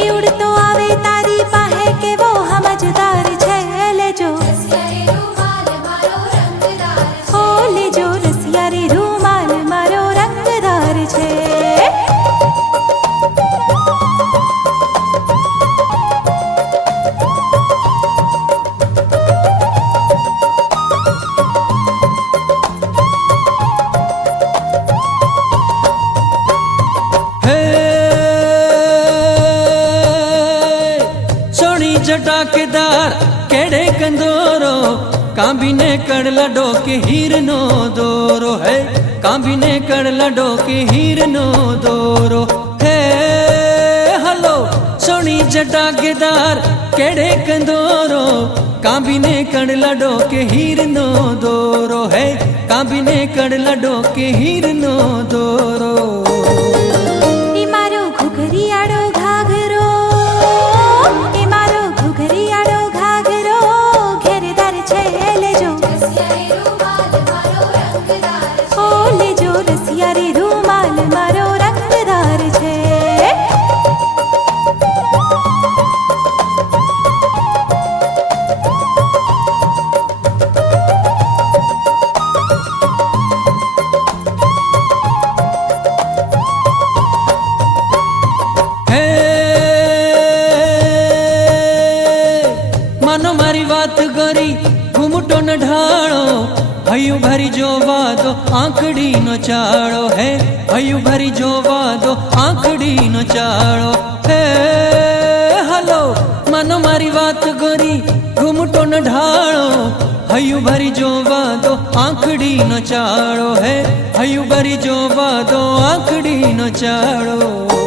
એ ઉડતો આવે તારી પાસે કે વો સમજદાર છે લેજો ઓ લેજો રસિયા રે રૂમાલ મારો રંગદાર છે जटाकेदार केड़े कंदोरो कांबीने कड़ लडो के हीर नो दोरो है कांबीने कड़ लडो के हीर नो दोरो है हलो सोनी जटाकेदार केड़े कंदोरो कांबीने कड़ लडो के हीर नो दोरो है कांबीने कड़ लडो के हीर नो दोरो ई मारो घुघरियाड़ो घाघरो मानो मारी बात गोरी घूमटो न ढाड़ो हयू भरी जो वादो आंखड़ी नो चाड़ो है हयू भरी जो वादो आंखड़ी नो चाड़ो है हलो मानो मारी बात गोरी घूमटो न ढाड़ो हयू भरी जो वादो आंखड़ी नो चाड़ो है हयू भरी जो वादो आंखड़ी नो चाड़ो